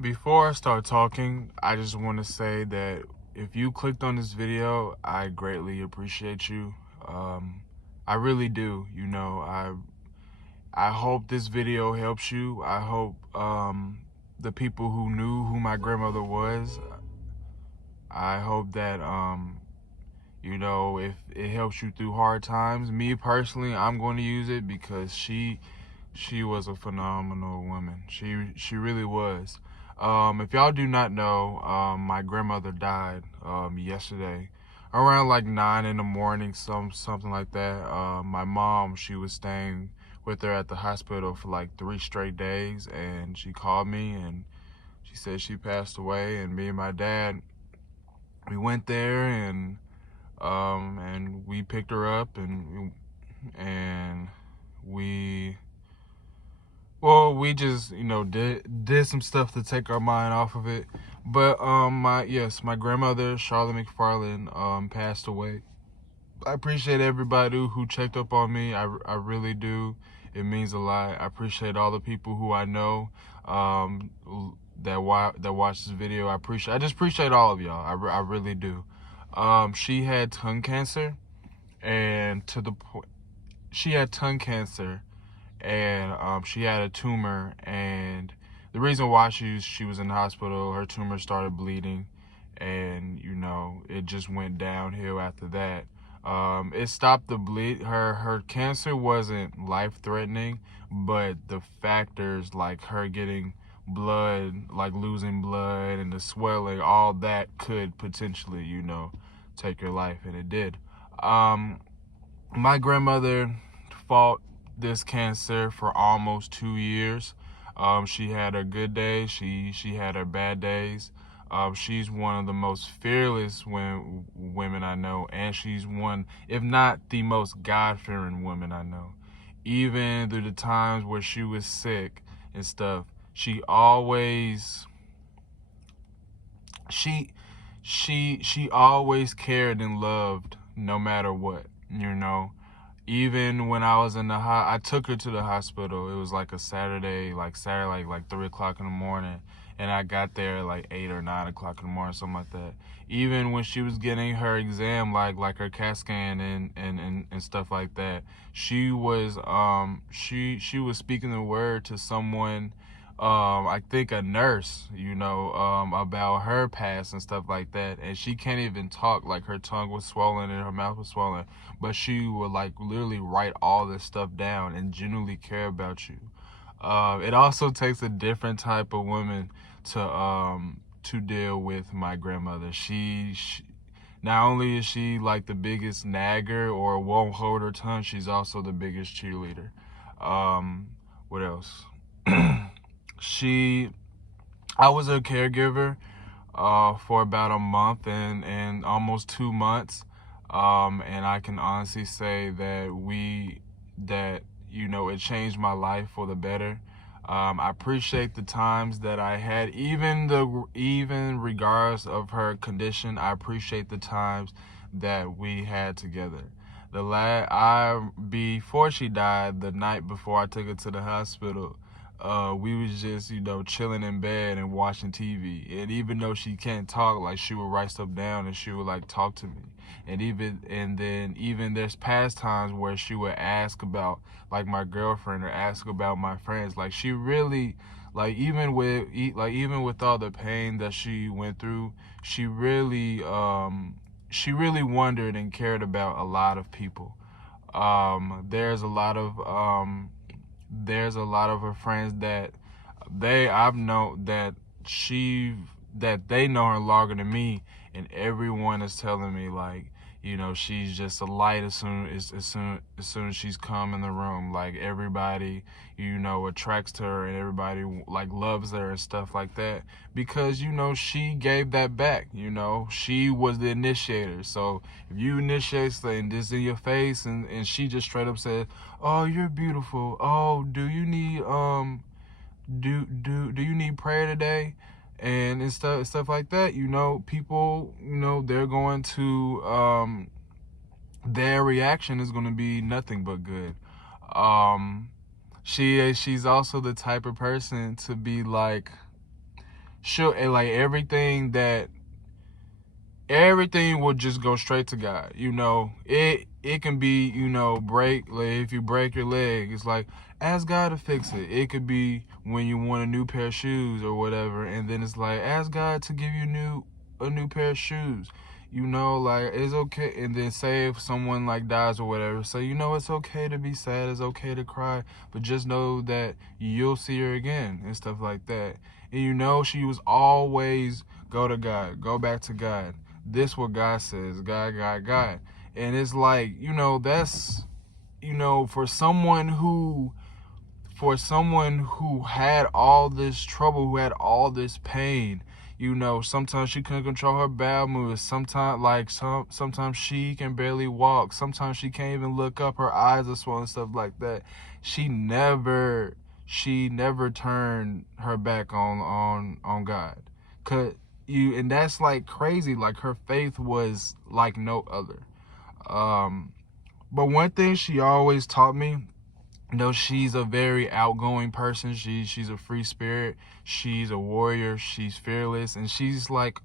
Before I start talking, I just want to say that if you clicked on this video, I greatly appreciate you. I really do. I hope this video helps you. I hope the people who knew who my grandmother was, I hope that if it helps you through hard times. Me personally, I'm going to use it because she was a phenomenal woman. She really was. If y'all do not know, my grandmother died yesterday around like 9 in the morning, something like that. My mom, she was staying with her at the hospital for like 3 straight days, and she called me and she said she passed away. And me and my dad, we went there and we picked her up and we we just did some stuff to take our mind off of it. But my grandmother Charlotte McFarland passed away. I appreciate everybody who checked up on me. I really do. It means a lot. I appreciate all the people who I know that watch this video. I just appreciate all of y'all. I really do. She had tongue cancer, and to the point she had tongue cancer, and she had a tumor, and the reason why she was in the hospital, her tumor started bleeding, and it just went downhill after that. It stopped the bleed. Her cancer wasn't life-threatening, but the factors like her getting blood, like losing blood and the swelling, all that could potentially take her life, and it did. My grandmother fought this cancer for almost 2 years. She had her good days. She had her bad days. She's one of the most fearless women I know, and she's one, if not the most God-fearing woman I know. Even through the times where she was sick and stuff, she always she always cared and loved no matter what. Even when I was in I took her to the hospital. It was like a Saturday, like 3 o'clock in the morning, and I got there like 8 or 9 o'clock in the morning, something like that. Even when she was getting her exam, like her CAT scan and stuff like that, she was she was speaking the word to someone, I think a nurse, about her past and stuff like that. And she can't even talk, like her tongue was swollen and her mouth was swollen, but she would like literally write all this stuff down and genuinely care about you. It also takes a different type of woman to deal with my grandmother. She not only is she like the biggest nagger or won't hold her tongue, she's also the biggest cheerleader. What else? I was a caregiver for about a month and almost 2 months, and I can honestly say that it changed my life for the better. I appreciate the times that I had, even regardless of her condition. I appreciate the times that we had together. Before she died, the night before I took her to the hospital, we was just chilling in bed and watching TV. And even though she can't talk, like she would write stuff down and she would like talk to me. And then there's past times where she would ask about like my girlfriend or ask about my friends. Like she really, like even with all the pain that she went through, she really wondered and cared about a lot of people. There's a lot of her friends that I've known that they know her longer than me, and everyone is telling me like, she's just a light as soon as she's come in the room. Like everybody, attracts to her, and everybody like loves her and stuff like that, because she gave that back. She was the initiator. So if you initiate something this in your face, and she just straight up said, "Oh, you're beautiful. Oh, do you need do you need prayer today?" And stuff like that. People, they're going to their reaction is going to be nothing but good. She's also the type of person to be like, she'll like everything will just go straight to God. It can be, break, like if you break your leg, it's like ask God to fix it. It could be when you want a new pair of shoes or whatever, and then it's like ask God to give you a new pair of shoes. Like it's okay. And then say if someone like dies or whatever, so it's okay to be sad, it's okay to cry, but just know that you'll see her again and stuff like that. And she was always go to God, go back to God. This what God says, God, God, God. And it's like, that's, for someone who had all this trouble, who had all this pain, sometimes she couldn't control her bowel movements. Sometimes she can barely walk. Sometimes she can't even look up. Her eyes are swollen, stuff like that. She never turned her back on God. And that's like crazy. Like her faith was like no other. But one thing she always taught me, she's a very outgoing person. She's a free spirit. She's a warrior. She's fearless, and she was like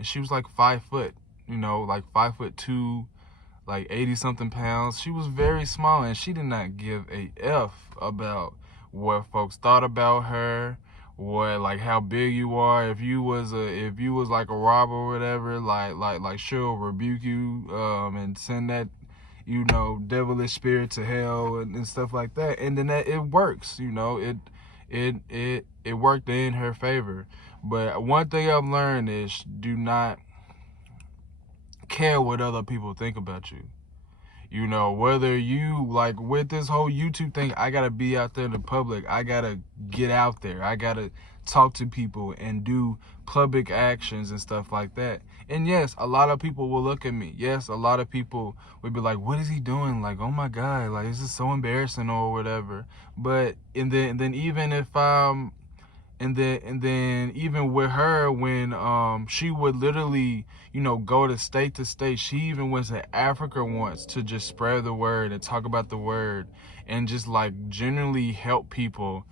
5 foot, like 5'2", like 80 something pounds. She was very small, and she did not give a F about what folks thought about her, what, like, how big you are. If you was like a robber or whatever, like she'll rebuke you and send that devilish spirit to hell and stuff like that. And then that it works. It worked in her favor. But one thing I've learned is do not care what other people think about you. Whether you, like, with this whole YouTube thing, I gotta be out there in the public. I gotta get out there. I gotta talk to people and do public actions and stuff like that. And yes, a lot of people will look at me. Yes, a lot of people would be like, what is he doing? Like, oh my God, like, this is so embarrassing or whatever. But, and then even if and then even with her, when she would literally go to state, she even went to Africa once to just spread the word and talk about the word and just like generally help people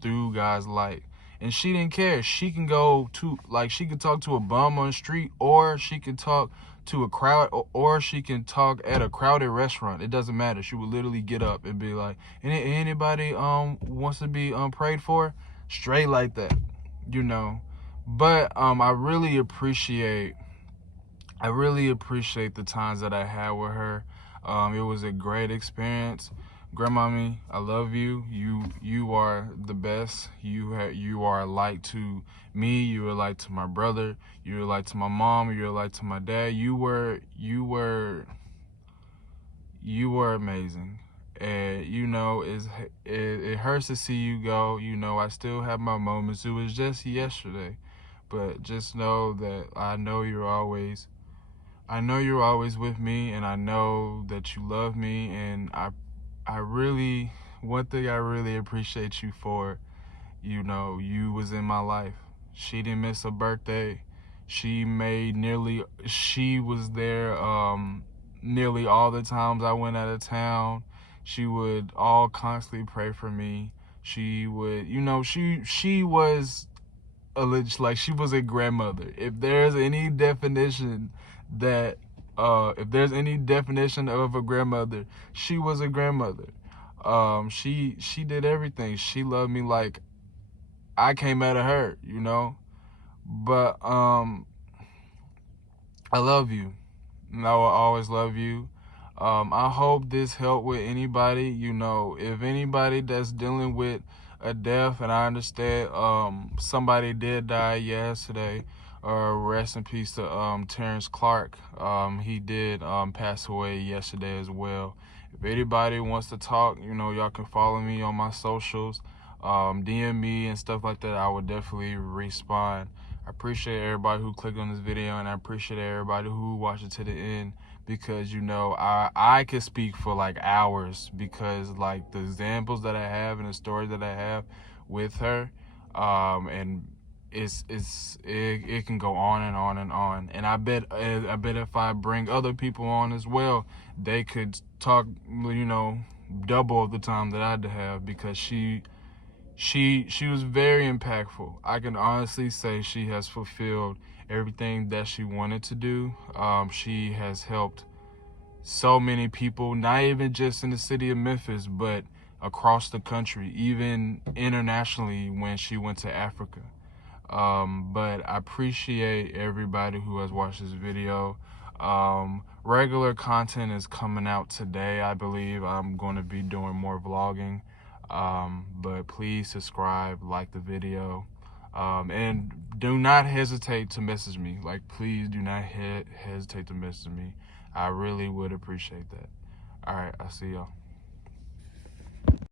through God's light. And she didn't care. She can go to, like, she could talk to a bum on the street, or she could talk to a crowd, or she can talk at a crowded restaurant. It doesn't matter. She would literally get up and be like, anybody wants to be prayed for? Straight like that, But I really appreciate the times that I had with her. It was a great experience. Grandmommie, I love you. You are the best. You are a light to me. You are a light to my brother. You are a light to my mom. You are a light to my dad. You were amazing. And it hurts to see you go. I still have my moments. It was just yesterday, but just know that I know you're always with me, and I know that you love me. And one thing I really appreciate you for, you was in my life. She didn't miss a birthday. She was there nearly all the times I went out of town. She would all constantly pray for me. She would, she was she was a grandmother. If there's any definition of a grandmother, she was a grandmother. She did everything. She loved me like I came out of her, But I love you. And I will always love you. I hope this helped with anybody. If anybody that's dealing with a death, and I understand somebody did die yesterday. Rest in peace to Terrence Clark. He did pass away yesterday as well. If anybody wants to talk, y'all can follow me on my socials, DM me and stuff like that. I would definitely respond. I appreciate everybody who clicked on this video, and I appreciate everybody who watched it to the end, because I could speak for like hours, because like the examples that I have and the stories that I have with her, and it can go on and on and on. And I bet if I bring other people on as well, they could talk double of the time that I have, because she she was very impactful. I can honestly say she has fulfilled everything that she wanted to do. She has helped so many people, not even just in the city of Memphis, but across the country, even internationally when she went to Africa. But I appreciate everybody who has watched this video. Regular content is coming out today, I believe. I'm going to be doing more vlogging. But please subscribe, like the video, and do not hesitate to message me. Like, please do not hesitate to message me. I really would appreciate that. All right, I'll see y'all.